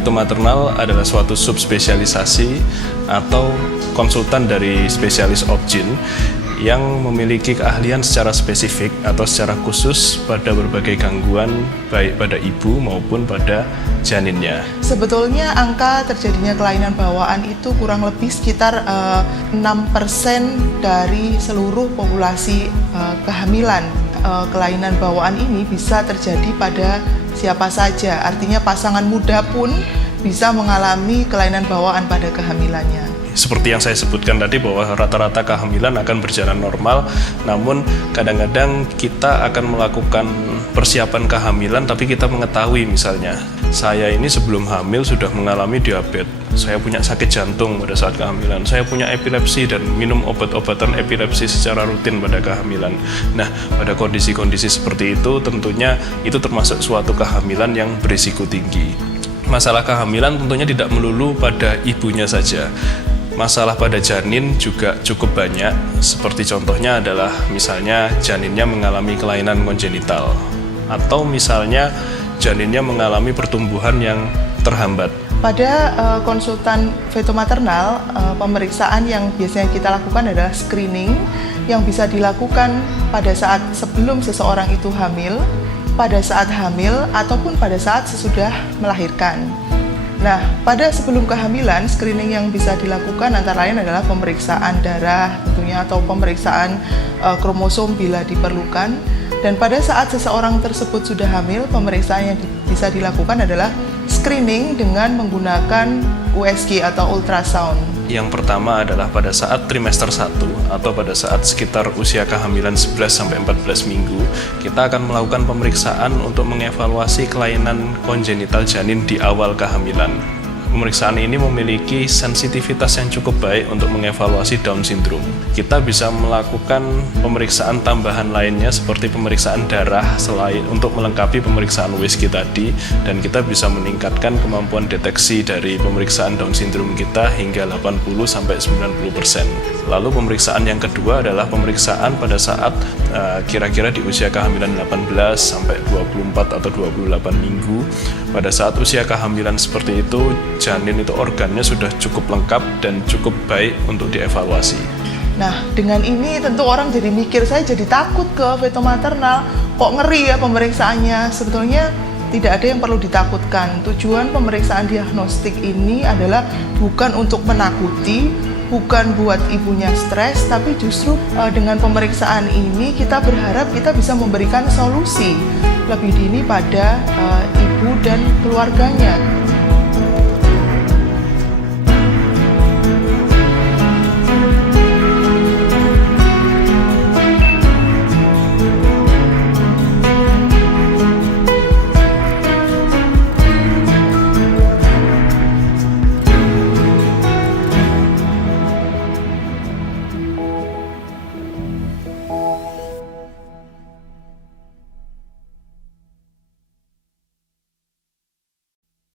Fetomaternal adalah suatu subspesialisasi atau konsultan dari spesialis obgyn yang memiliki keahlian secara spesifik atau secara khusus pada berbagai gangguan baik pada ibu maupun pada janinnya. Sebetulnya angka terjadinya kelainan bawaan itu kurang lebih sekitar 6% dari seluruh populasi kehamilan. Kelainan bawaan ini bisa terjadi pada siapa saja, artinya pasangan muda pun bisa mengalami kelainan bawaan pada kehamilannya. Seperti yang saya sebutkan tadi bahwa rata-rata kehamilan akan berjalan normal, namun kadang-kadang kita akan melakukan persiapan kehamilan tapi kita mengetahui misalnya, saya ini sebelum hamil sudah mengalami diabetes, saya punya sakit jantung pada saat kehamilan, saya punya epilepsi dan minum obat-obatan epilepsi secara rutin pada kehamilan. Nah, pada kondisi-kondisi seperti itu tentunya itu termasuk suatu kehamilan yang berisiko tinggi. Masalah kehamilan tentunya tidak melulu pada ibunya saja. Masalah pada janin juga cukup banyak, seperti contohnya adalah misalnya janinnya mengalami kelainan kongenital atau misalnya janinnya mengalami pertumbuhan yang terhambat. Pada konsultan fetomaternal, pemeriksaan yang biasanya kita lakukan adalah screening yang bisa dilakukan pada saat sebelum seseorang itu hamil, pada saat hamil, ataupun pada saat sesudah melahirkan. Nah, pada sebelum kehamilan, screening yang bisa dilakukan antara lain adalah pemeriksaan darah tentunya atau pemeriksaan kromosom bila diperlukan. Dan pada saat seseorang tersebut sudah hamil, pemeriksaan yang bisa dilakukan adalah screening dengan menggunakan USG atau ultrasound. Yang pertama adalah pada saat trimester 1 atau pada saat sekitar usia kehamilan 11-14 minggu, kita akan melakukan pemeriksaan untuk mengevaluasi kelainan kongenital janin di awal kehamilan. Pemeriksaan ini memiliki sensitivitas yang cukup baik untuk mengevaluasi Down syndrome. Kita bisa melakukan pemeriksaan tambahan lainnya seperti pemeriksaan darah selain untuk melengkapi pemeriksaan USG tadi, dan kita bisa meningkatkan kemampuan deteksi dari pemeriksaan Down syndrome kita hingga 80-90%. Lalu pemeriksaan yang kedua adalah pemeriksaan pada saat kira-kira di usia kehamilan 18 sampai 24 atau 28 minggu. Pada saat usia kehamilan seperti itu, janin itu organnya sudah cukup lengkap dan cukup baik untuk dievaluasi. Nah, dengan ini tentu orang jadi mikir, saya jadi takut ke fetomaternal, kok ngeri ya pemeriksaannya. Sebetulnya tidak ada yang perlu ditakutkan. Tujuan pemeriksaan diagnostik ini adalah bukan untuk menakuti, bukan buat ibunya stres, tapi justru dengan pemeriksaan ini kita berharap kita bisa memberikan solusi lebih dini pada ibu dan keluarganya.